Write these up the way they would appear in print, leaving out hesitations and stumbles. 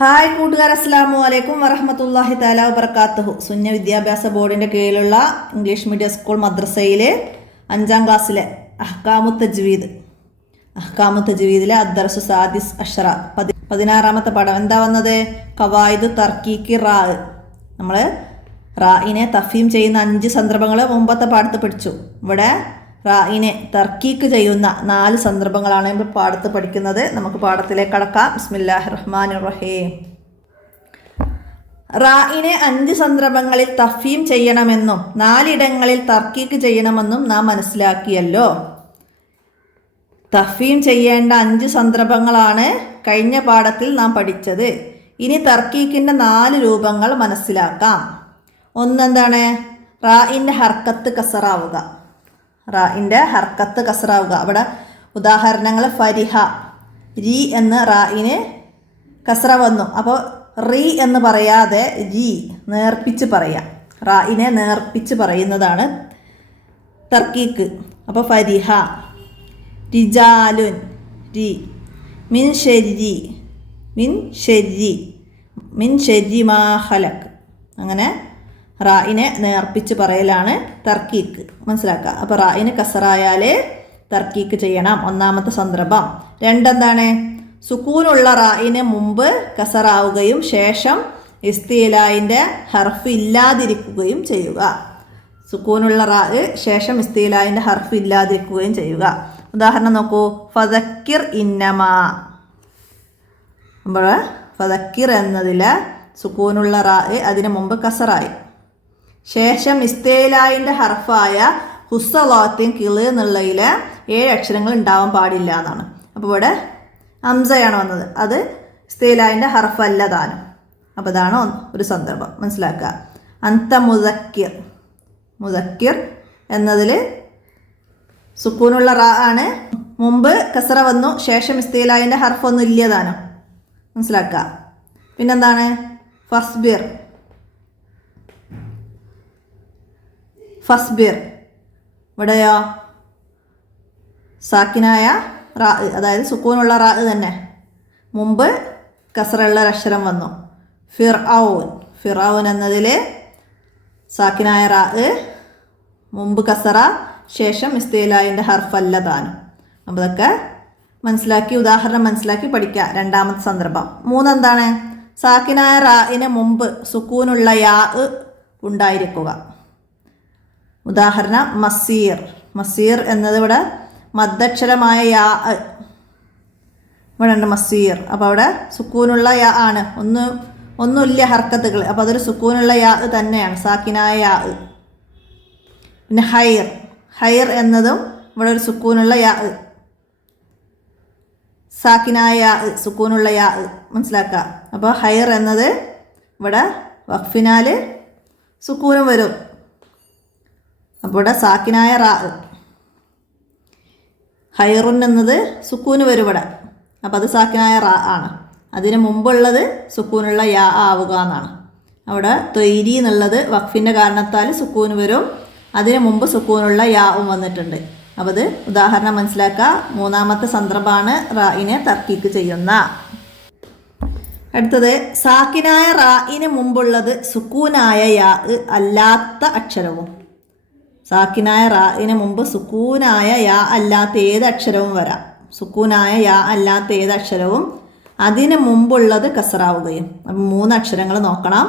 Hi കൂട്ടുകാർ, അസ്സലാമു അലൈക്കും വറഹ്മത്തുള്ളാഹി തആല വബറകാതുഹു. സുന്ന വിദ്യാഭ്യാസ ബോർഡിൻ്റെ കീഴിലുള്ള ഇംഗ്ലീഷ് മീഡിയം സ്കൂൾ മദ്രസയിലെ 5ാം ക്ലാസ്സിലെ അഹ്കാമു തജ്വീദിലെ അദ്ദർസു സാദിസ് അഷറ 16ാമത്തെ പാഠം എന്താ വന്നത്? ഖവായിദു തർക്കീക്കി റാ. നമ്മൾ റായിനെ തഫീം ചെയ്യുന്ന 5 സന്ദർഭങ്ങൾ മുമ്പത്തെ പാഠത്ത് പഠിച്ചു. ഇവിടെ റായിനെ തർക്കീക്ക് ചെയ്യുന്ന 4 സന്ദർഭങ്ങളാണ് ഇപ്പോൾ പാഠത്ത് പഠിക്കുന്നത്. നമുക്ക് പാഠത്തിലേക്ക് കടക്കാം. ബിസ്മില്ലാഹിർ റഹ്മാനിർ റഹീം. റായിനെ 5 സന്ദർഭങ്ങളിൽ തഫീം ചെയ്യണമെന്നും 4 ഇടങ്ങളിൽ തർക്കീക്ക് ചെയ്യണമെന്നും നാം മനസ്സിലാക്കിയല്ലോ. തഫീം ചെയ്യേണ്ട 5 സന്ദർഭങ്ങളാണ് കഴിഞ്ഞ പാഠത്തിൽ നാം പഠിച്ചത്. ഇനി തർക്കീക്കിൻ്റെ 4 രൂപങ്ങൾ മനസ്സിലാക്കാം. ഒന്നെന്താണ്? റായിൻ്റെ ഹർക്കത്ത് കസറാവുക. റായിൻ്റെ ഹർക്കത്ത് കസറാവുക. അവിടെ ഉദാഹരണങ്ങൾ ഫരിഹ, രി എന്ന് റായിന് കസറ വന്നു. അപ്പോൾ റീ എന്ന് പറയാതെ ജി നേർപ്പിച്ച് പറയാം. റായിനെ നേർപ്പിച്ച് പറയുന്നതാണ് തർക്കീക്ക്. അപ്പോൾ ഫരിഹ, റിജാലുൻ, രി, മിൻ ഷെരി, മിൻ ഷെരി മാ ഖലഖ്. അങ്ങനെ റായിനെ നേർപ്പിച്ച് പറയലാണ് തർക്കീക്ക്. മനസ്സിലാക്കുക. അപ്പോൾ റായിന് കസറായാൽ തർക്കീക്ക് ചെയ്യണം. ഒന്നാമത്തെ സന്ദർഭം. രണ്ടെന്താണ്? സുക്കൂനുള്ള റായിന് മുമ്പ് കസറാവുകയും ശേഷം ഇസ്തീലായിൻ്റെ ഹർഫ് ഇല്ലാതിരിക്കുകയും ചെയ്യുക. സുക്കൂനുള്ള റാ ശേഷം ഇസ്തീലായിൻ്റെ ഹർഫ് ഇല്ലാതിരിക്കുകയും ചെയ്യുക. ഉദാഹരണം നോക്കൂ. ഫദക്കിർ ഇന്നമാ. അപ്പോൾ ഫദക്കിർ എന്നതിൽ സുക്കൂനുള്ള റാ അതിന് മുമ്പ് കസറായി. ശേഷം ഇസ്തീലായിൻ്റെ ഹർഫായ ഹുസ്സലാത്തിൻ കിള് എന്നുള്ളതിൽ 7 അക്ഷരങ്ങൾ ഉണ്ടാവാൻ പാടില്ല എന്നാണ്. അപ്പോൾ ഇവിടെ ഹംസയാണ് വന്നത്. അത് ഇസ്തീലായിൻ്റെ ഹർഫല്ല താനും. അപ്പോൾ ഇതാണ് ഒരു സന്ദർഭം. മനസ്സിലാക്കുക. അന്ത മുദക്കിർ എന്നതിൽ സുക്കൂനുള്ള റാ ആണ്. മുമ്പ് കസറ വന്നു, ശേഷം ഇസ്തീലായിൻ്റെ ഹർഫൊന്നും ഇല്ല താനും. മനസ്സിലാക്കുക. പിന്നെന്താണ്? ഫസ്ബിർ. ഇവിടെയോ സാക്കിനായ റാ, അതായത് സുക്കൂനുള്ള റാ തന്നെ. മുമ്പ് കസറുള്ള അക്ഷരം വന്നു. ഫിർഔൻ എന്നതിൽ സാക്കിനായ റാ, മുമ്പ് കസറ, ശേഷം ഇസ്തീലായിൻ്റെ ഹർഫല്ല താനും. അപ്പോൾ ഇതൊക്കെ മനസ്സിലാക്കി, ഉദാഹരണം മനസ്സിലാക്കി പഠിക്കുക. രണ്ടാമത്തെ സന്ദർഭം. മൂന്നെന്താണ്? സാക്കിനായ റായിന് മുമ്പ് സുക്കൂനുള്ള യാ ഉണ്ടായിരിക്കുക. ഉദാഹരണം മസീർ എന്നത് ഇവിടെ മദ്ദക്ഷരമായ യാ ഇവിടെ ഉണ്ട്. മസീർ. അപ്പോൾ അവിടെ സുക്കൂനുള്ള യാ ആണ്. ഒന്നുമില്ല ഹർക്കത്തുകൾ. അപ്പോൾ അതൊരു സുക്കൂനുള്ള യാ തന്നെയാണ്, സാക്കിനായ യാ. പിന്നെ ഹൈർ എന്നതും ഇവിടെ ഒരു സുക്കൂനുള്ള യാ, സാക്കിനായ യാ, സുക്കൂനുള്ള യാ. മനസ്സിലാക്കുക. അപ്പോൾ ഹൈർ എന്നത് ഇവിടെ വഖഫിനാൽ സുക്കൂനും വരും. അപ്പോൾ ഇവിടെ സാക്കിനായ റാ. ഹൈറുൻ എന്നത് സുക്കൂന് വരും ഇവിടെ. അപ്പോൾ അത് സാക്കിനായ റാ ആണ്. അതിന് മുമ്പുള്ളത് സുക്കൂനുള്ള യാ ആവുക എന്നാണ്. അവിടെ തൊയ്രി എന്നുള്ളത് വഖഫിൻ്റെ കാരണത്താൽ സുക്കൂന് വരും. അതിന് മുമ്പ് സുക്കൂനുള്ള യാവും വന്നിട്ടുണ്ട്. അപ്പോൾ അത് ഉദാഹരണം മനസ്സിലാക്കുക. മൂന്നാമത്തെ സന്ദർഭമാണ് റായിനെ തർക്കീക്ക് ചെയ്യുന്ന. അടുത്തത് സാക്കിനായ റായിന് മുമ്പുള്ളത് സുക്കൂനായ യാ അല്ലാത്ത അക്ഷരവും. സാക്കിനായ റായിന് മുമ്പ് സുക്കൂനായ യാ അല്ലാത്ത ഏത് അക്ഷരവും വരാം. സുക്കൂനായ യാ അല്ലാത്ത ഏത് അക്ഷരവും അതിന് മുമ്പുള്ളത് കസറാവുകയും. അപ്പം 3 അക്ഷരങ്ങൾ നോക്കണം.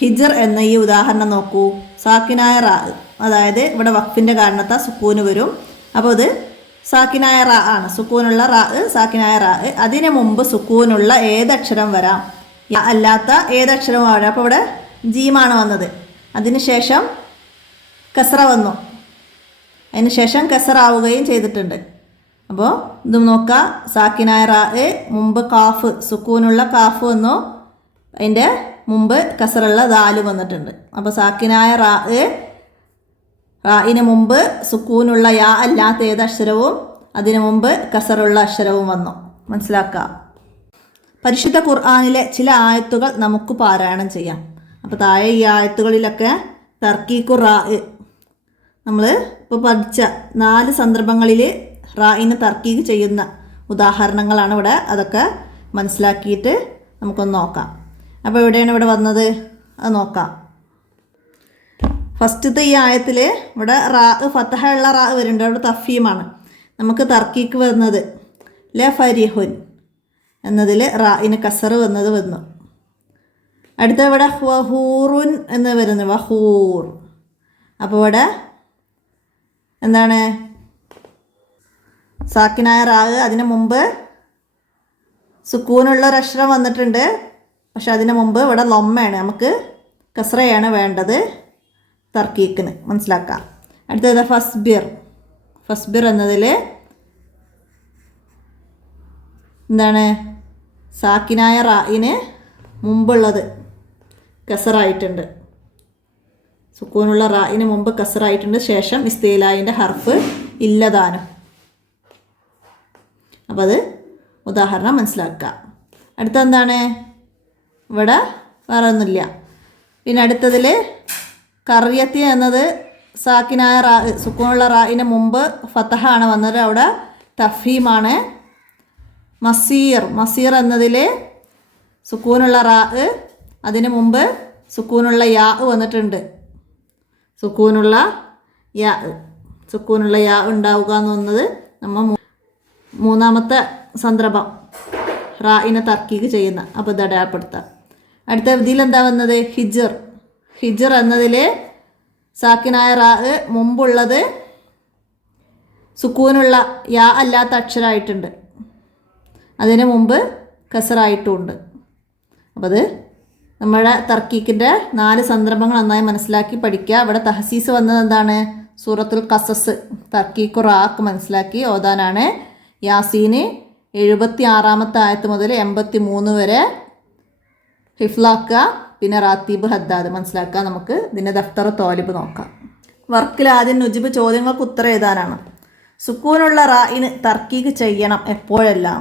ഹിജർ എന്ന ഈ ഉദാഹരണം നോക്കൂ. സാക്കിനായ റാ, അതായത് ഇവിടെ വഖഫിൻ്റെ കാരണത്താൽ സുക്കൂന് വരും. അപ്പോൾ ഇത് സാക്കിനായ റാ ആണ്. സുക്കൂനുള്ള റാ, സാക്കിനായ റാ. അതിന് മുമ്പ് സുക്കൂനുള്ള ഏതക്ഷരം വരാം, യാ അല്ലാത്ത ഏതക്ഷരവും വരാം. അപ്പോൾ ഇവിടെ ജീമാണ് വന്നത്. അതിന് ശേഷം കസറ വന്നു. അതിന് ശേഷം കസറാവുകയും ചെയ്തിട്ടുണ്ട്. അപ്പോൾ ഇത് നോക്കുക. സാക്കിനായ റാ മുമ്പ് കാഫ്, സുക്കൂനുള്ള കാഫ് വന്നു. അതിൻ്റെ മുമ്പ് കസറുള്ള ദാല് വന്നിട്ടുണ്ട്. അപ്പോൾ സാക്കിനായ റായിന് മുമ്പ് സുക്കൂനുള്ള യാ അല്ലാത്ത ഏതക്ഷരവും അതിനു മുമ്പ് കസറുള്ള അക്ഷരവും വന്നു. മനസ്സിലാക്കുക. പരിശുദ്ധ ഖുർആനിലെ ചില ആയത്തുകൾ നമുക്ക് പാരായണം ചെയ്യാം. അപ്പോൾ താഴെ ഈ ആയത്തുകളിലൊക്കെ തർക്കീഖു റാ, നമ്മൾ ഇപ്പോൾ പഠിച്ച 4 സന്ദർഭങ്ങളിൽ റായിനെ തർക്കീക്ക് ചെയ്യുന്ന ഉദാഹരണങ്ങളാണ് ഇവിടെ. അതൊക്കെ മനസ്സിലാക്കിയിട്ട് നമുക്കൊന്ന് നോക്കാം. അപ്പോൾ എവിടെയാണ് ഇവിടെ വന്നത് അത് നോക്കാം. ഫസ്റ്റത്തെ ഈ ആയത്തിൽ ഇവിടെ റാ ഫത്തഹ ഉള്ള റാ വരുന്നുണ്ട്, അവിടെ തഫീമാണ്. നമുക്ക് തർക്കീക്ക് വന്നത് ല ഫരിഹുൻ എന്നതിൽ റായിന് കസർ വന്നു. അടുത്ത ഇവിടെ വഹൂറുൻ എന്ന് വരുന്നു, വഹൂർ. അപ്പോൾ ഇവിടെ എന്താണ് സാക്കിനായ റാ, അതിന് മുമ്പ് സുക്കൂനുള്ള ഒരു അക്ഷരം വന്നിട്ടുണ്ട്, പക്ഷെ അതിന് മുമ്പ് ഇവിടെ ലൊമ്മയാണ്, നമുക്ക് കസ്റയാണ് വേണ്ടത് തർക്കീക്കിന്, മനസ്സിലാക്കാം. അടുത്തത് ഫസ്ബിർ എന്നതിൽ എന്താണ് സാക്കിനായ റായിന് മുമ്പുള്ളത് കസറായിട്ടുണ്ട്, സുക്കൂനുള്ള റായിന് മുമ്പ് കസറായിട്ടുണ്ട്, ശേഷം ഇസ്തീലായിൻ്റെ ഹർഫ് ഇല്ലതാനും. അപ്പോൾ അത് ഉദാഹരണം മനസ്സിലാക്കുക. അടുത്തെന്താണ് ഇവിടെ വേറെ ഒന്നുമില്ല. പിന്നെ അടുത്തതിൽ കറിയത്തി എന്നത് സാക്കിനായ റാ, സുക്കൂനുള്ള റായിന് മുമ്പ് ഫത്തഹ ആണ് വന്നത്, അവിടെ തഫീമാണ്. മസീർ എന്നതിൽ സുക്കൂനുള്ള റാ, അതിന് മുമ്പ് സുക്കൂനുള്ള യാ വന്നിട്ടുണ്ട്. സുക്കൂനുള്ള യാ ഉണ്ടാവുക എന്ന് പറയുന്നത് നമ്മൾ മൂന്നാമത്തെ സന്ദർഭം റായിനെ തർക്കീക്ക് ചെയ്യുന്ന, അപ്പോൾ ഇത് അടയാളപ്പെടുത്താം. അടുത്ത ഇതിലെന്താ വന്നത് ഹിജർ എന്നതിൽ സാക്കിനായ റാ മുമ്പുള്ളത് സുക്കൂനുള്ള യാ അല്ലാത്ത അക്ഷരമായിട്ടുണ്ട്, അതിന് മുമ്പ് കസറായിട്ടുമുണ്ട്. അപ്പോൾ അത് നമ്മുടെ തർക്കീക്കിൻ്റെ 4 സന്ദർഭങ്ങൾ നന്നായി മനസ്സിലാക്കി പഠിക്കുക. ഇവിടെ തഹസീസ് വന്നത് എന്താണ്, സൂറത്തുൽ ഖസസ് തർക്കീഖു റാക്ക് മനസ്സിലാക്കി ഓതാനാണ്. യാസീന് 76 ആയത്ത് മുതൽ 83 വരെ ഹിഫ്ലാക്കുക. പിന്നെ റാത്തീബ് ഹദ്ദാദ് മനസ്സിലാക്കുക. നമുക്ക് ഇതിൻ്റെ ദഫ്തർ തോലിബ് നോക്കാം. വർക്കിൽ ആദ്യം നുജിബ് ചോദ്യങ്ങൾക്ക് ഉത്തരം എഴുതാനാണ്. സുക്കൂനുള്ള റായിന് തർക്കീക്ക് ചെയ്യണം എപ്പോഴെല്ലാം?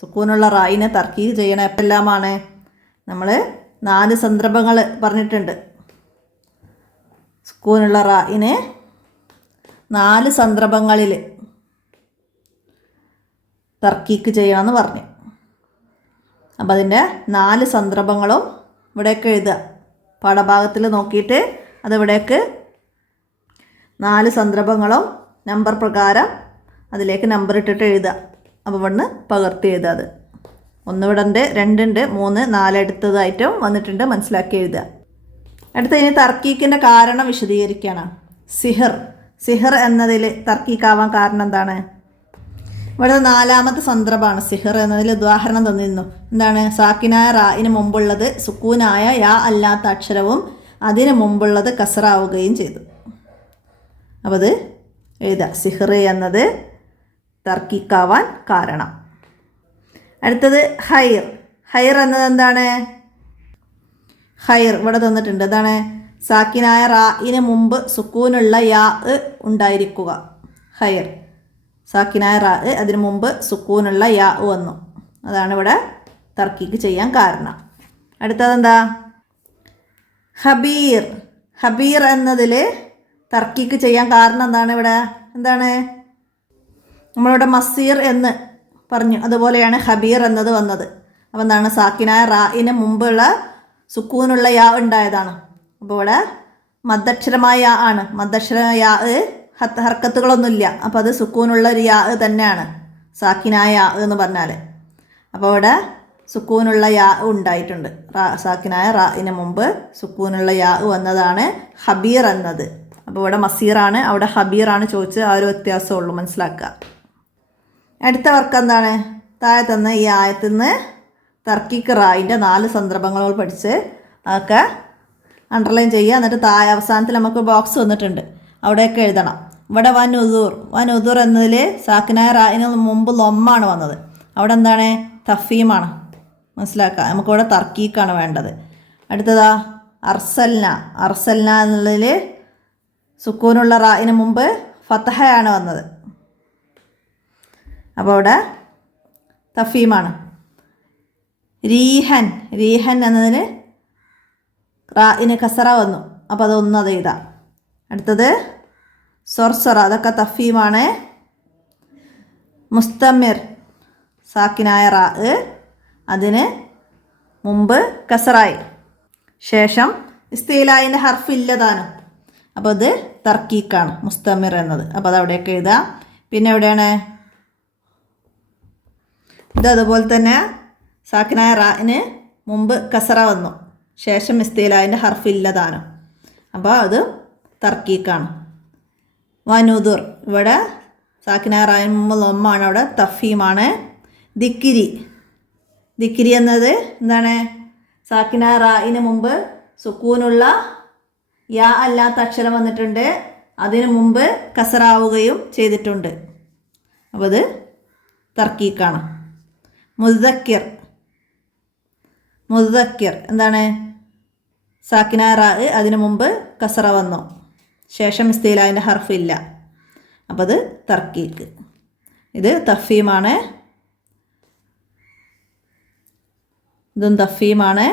സുക്കൂനുള്ള റായിനെ തർക്കീക്ക് ചെയ്യണം എപ്പോഴെല്ലാമാണ്? നമ്മൾ 4 സന്ദർഭങ്ങൾ പറഞ്ഞിട്ടുണ്ട്. സുക്കൂനുള്ള റായിന് 4 സന്ദർഭങ്ങളിൽ തർക്കീക്ക് ചെയ്യണമെന്ന് പറഞ്ഞു. അപ്പം അതിൻ്റെ 4 സന്ദർഭങ്ങളും ഇവിടേക്ക് എഴുതുക. പാഠഭാഗത്തിൽ നോക്കിയിട്ട് അതിവിടേക്ക് 4 സന്ദർഭങ്ങളും നമ്പർ പ്രകാരം അതിലേക്ക് നമ്പർ ഇട്ടിട്ട് എഴുതുക. അപ്പോൾ ഇവിടുന്ന് പകർത്തി എഴുതുക. അത് 1 ഇവിടെ ഉണ്ട്, 2 ഉണ്ട്, 3, 4 എടുത്തതായിട്ടും വന്നിട്ടുണ്ട്, മനസ്സിലാക്കി എഴുതുക. അടുത്ത ഇനി തർക്കീക്കിൻ്റെ കാരണം വിശദീകരിക്കുകയാണ്. സിഹർ എന്നതിൽ തർക്കീക്കാവാൻ കാരണം എന്താണ്? ഇവിടെ 4ാമത്തെ സന്ദർഭമാണ്. സിഹർ എന്നതിൽ ഉദാഹരണം തന്നിരുന്നു. എന്താണ്? സാക്കിനായ റായിന് മുമ്പുള്ളത് സുക്കൂനായ യാ അല്ലാത്ത അക്ഷരവും അതിന് മുമ്പുള്ളത് കസറാവുകയും ചെയ്തു. അപ്പോൾ അത് എഴുതുക. സിഹർ എന്നത് തർക്കീക്കാവാൻ കാരണം. അടുത്തത് ഹൈർ എന്നത് എന്താണ്? ഹൈർ ഇവിടെ തന്നിട്ടുണ്ട്. എന്താണ്? സാക്കിനായ റായിന് മുമ്പ് സുക്കൂനുള്ള യാ ഉണ്ടായിരിക്കുക. ഹൈർ സാക്കിനായ റാ, അതിന് മുമ്പ് സുക്കൂനുള്ള യാ വന്നു. അതാണ് ഇവിടെ തർക്കീക്ക് ചെയ്യാൻ കാരണം. അടുത്തതെന്താ? ഹബീർ എന്നതിൽ തർക്കീക്ക് ചെയ്യാൻ കാരണം എന്താണ്? ഇവിടെ എന്താണ്? നമ്മളിവിടെ മസീർ എന്ന് പറഞ്ഞു, അതുപോലെയാണ് ഹബീർ എന്നത് വന്നത്. അപ്പോൾ എന്താണ്? സാക്കിനായ റായിന് മുമ്പുള്ള സുക്കൂനുള്ള യാ ഉണ്ടായതാണ്. അപ്പോൾ ഇവിടെ മദ്ദക്ഷരമായ യാ ആണ്. മദ്ദക്ഷരമായ യാ ഹർക്കത്തുകളൊന്നുമില്ല. അപ്പോൾ അത് സുക്കൂനുള്ള ഒരു യാ തന്നെയാണ് സാക്കിനായ യാ എന്ന് പറഞ്ഞാൽ. അപ്പോൾ ഇവിടെ സുക്കൂനുള്ള യാ ഉണ്ടായിട്ടുണ്ട്. സാക്കിനായ റായിന് മുമ്പ് സുക്കൂനുള്ള യാ വന്നതാണ് ഹബീർ എന്നത്. അപ്പോൾ ഇവിടെ മസീറാണ്, അവിടെ ഹബീറാണ് ചോദിച്ചത്. ആ ഒരു വ്യത്യാസമുള്ളൂ, മനസ്സിലാക്കുക. അടുത്ത വർക്ക് എന്താണ്? താഴെ തന്ന ഈ ആയത്തിൽ നിന്ന് തർക്കീക്ക് റായിൻ്റെ 4 സന്ദർഭങ്ങൾ പഠിച്ച് അതൊക്കെ അണ്ടർലൈൻ ചെയ്യുക. എന്നിട്ട് താഴെ അവസാനത്തിൽ നമുക്ക് ബോക്സ് വന്നിട്ടുണ്ട്, അവിടെയൊക്കെ എഴുതണം. ഇവിടെ വനുദൂർ എന്നതിൽ സാക്കിനായ റായിന് മുമ്പ് ലൊമ്മാണ് വന്നത്. അവിടെ എന്താണ്? തഫീമാണ്, മനസ്സിലാക്കുക. നമുക്കിവിടെ തർക്കീക്കാണ് വേണ്ടത്. അടുത്തതാ അർസൽന എന്നുള്ളതിൽ സുക്കൂനുള്ള റായിന് മുമ്പ് ഫത്തഹയാണ് വന്നത്. അപ്പോൾ അവിടെ തഫീമാണ്. രീഹൻ എന്നതിന് റായിന് കസറ വന്നു. അപ്പോൾ അതൊന്നും അത് എഴുതാം. അടുത്തത് സൊർസറ, അതൊക്കെ തഫീമാണ്. മുസ്തമിർ സാക്കിനായ റാ, അതിന് മുമ്പ് കസറായി, ശേഷം ഇസ്തിലായിൻ്റെ ഹർഫ് ഇല്ലതാനും. അപ്പോൾ ഇത് തർക്കീക്കാണ് മുസ്തമിർ എന്നത്. അപ്പോൾ അത് അവിടെയൊക്കെ എഴുതാം. പിന്നെ എവിടെയാണ് ഇത്? അതുപോലെ തന്നെ സാക്കിനായ റാഇന് മുമ്പ് കസറ വന്നു, ശേഷം ഇസ്തിലായിൻ്റെ ഹർഫ് ഇല്ലതാനും. അപ്പോൾ അത് തർക്കീക്കാണ്. വനുദുർ, ഇവിടെ സാക്കിനായ റാഇന് മുമ്പ് ലൊമ്മാണ്, അവിടെ തഫീമാണ്. ദിക്കിരി, ദിക്കിരി എന്നത് എന്താണ്? സാക്കിനായ റാഇന് മുമ്പ് സുക്കൂനുള്ള യാ അല്ലാത്ത അക്ഷരം വന്നിട്ടുണ്ട്, അതിനു മുമ്പ് കസറാവുകയും ചെയ്തിട്ടുണ്ട്. അപ്പോൾ അത് തർക്കീക്കാണ്. മുദ്ദക്കിർ, മുദ്ദക്കിർ എന്താണ്? സാക്കിനായ റാ അതിനു മുമ്പ് കസറ വന്നു, ശേഷം ഇസ്തിലായിൻ്റെ ഹർഫ് ഇല്ല. അപ്പോൾ അത് തർക്കീക്ക്. ഇത് തഫീമാണ്, ഇതും തഫീമാണ്.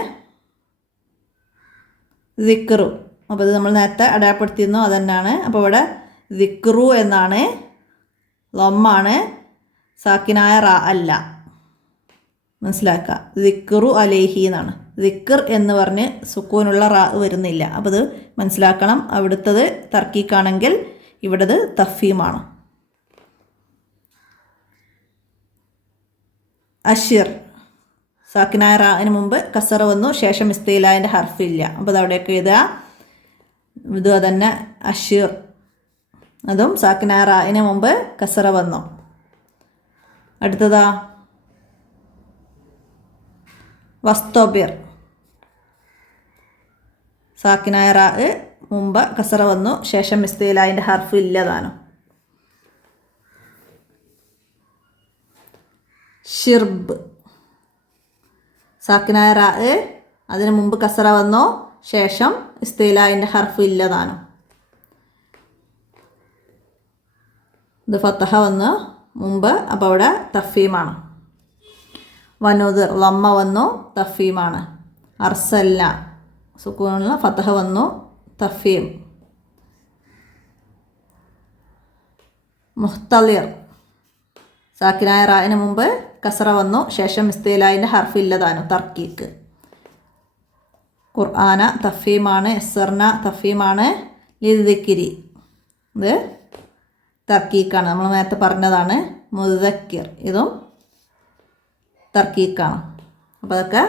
ദിക്റു, അപ്പോൾ ഇത് നമ്മൾ നേരത്തെ അടയാളപ്പെടുത്തിയിരുന്നു, അതന്നെയാണ്. അപ്പോൾ ഇവിടെ ദിക്റു എന്നാണ്, ലൊമ്മാണ്, സാക്കിനായ റാ അല്ല. മനസ്സിലാക്കുക, ദിക്റു അലൈഹി എന്നാണ്. ദിക്ർ എന്ന് പറഞ്ഞ് സുക്കൂനുള്ള റാ വരുന്നില്ല. അപ്പോൾ ഇത് മനസ്സിലാക്കണം. അവിടുത്തത് തർക്കീക്കാണെങ്കിൽ ഇവിടത് തഫീമാണ്. അഷിർ, സാക്കിനായ റാഇന് മുമ്പ് കസറ വന്നു, ശേഷം ഇസ്തിലായിൻ്റെ ഹർഫ് ഇല്ല. അപ്പോൾ അത് അവിടെയൊക്കെ എഴുതുക. ഇത് തന്നെ അഷിർ, അതും സാക്കിനായ റാഇന് മുമ്പ് കസറ വന്നു. അടുത്തതാ വസ്തോബിർ, സാക്കിനായ റാ മുമ്പ് കസറ വന്നു, ശേഷം ഇസ്തിലായിൻ്റെ ഹർഫ് ഇല്ലതാനും. ഷിർബ്, സാക്കിനായ റാ അതിന് മുമ്പ് കസറ വന്നു, ശേഷം ഇസ്തിലായിൻ്റെ ഹർഫ് ഇല്ലതാനും. ഇത് ഫത്തഹ വന്നു മുമ്പ്, അപ്പോൾ അവിടെ തഫീമാണ്. വനുദർ, ലമ്മ വന്നു, തഫീമാണ്. അർസല്ല, സുക്കൂനുള്ള ഫത്തഹ വന്നു, തഫീം. മുഹ്തലിർ, സാക്കിനായ റാഇന് മുമ്പ് കസറ വന്നു, ശേഷം ഇസ്തിലായിൻ്റെ ഹർഫ് ഇല്ലതാനും, തർക്കീക്ക്. ഖുർആന തഫീമാണ്. യസ്സർന തഫീമാണ്. ലിദ്ദിക്രി, ഇത് തർക്കീക്കാണ്, നമ്മൾ നേരത്തെ പറഞ്ഞതാണ്. മുദ്ദക്കിർ, ഇതും തർക്കീക്കാണ്. അപ്പോൾ അതൊക്കെ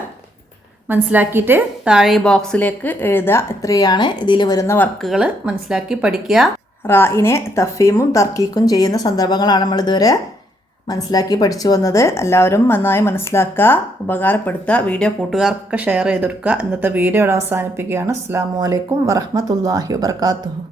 മനസ്സിലാക്കിയിട്ട് താഴെ ബോക്സിലേക്ക് എഴുതുക. ഇത്രയാണ് ഇതിൽ വരുന്ന വർക്കുകൾ. മനസ്സിലാക്കി പഠിക്കുക. റാഇനെ തഫീമും തർക്കീക്കും ചെയ്യുന്ന സന്ദർഭങ്ങളാണ് നമ്മളിതുവരെ മനസ്സിലാക്കി പഠിച്ചു വന്നത്. എല്ലാവരും നന്നായി മനസ്സിലാക്കുക, ഉപകാരപ്പെടുത്തുക. വീഡിയോ കൂട്ടുകാർക്കൊക്കെ ഷെയർ ചെയ്ത് കൊടുക്കുക. ഇന്നത്തെ വീഡിയോ അവസാനിപ്പിക്കുകയാണ്. അസ്സലാമു അലൈക്കും വറഹ്മത്തുള്ളാഹി വബറകാതുഹു.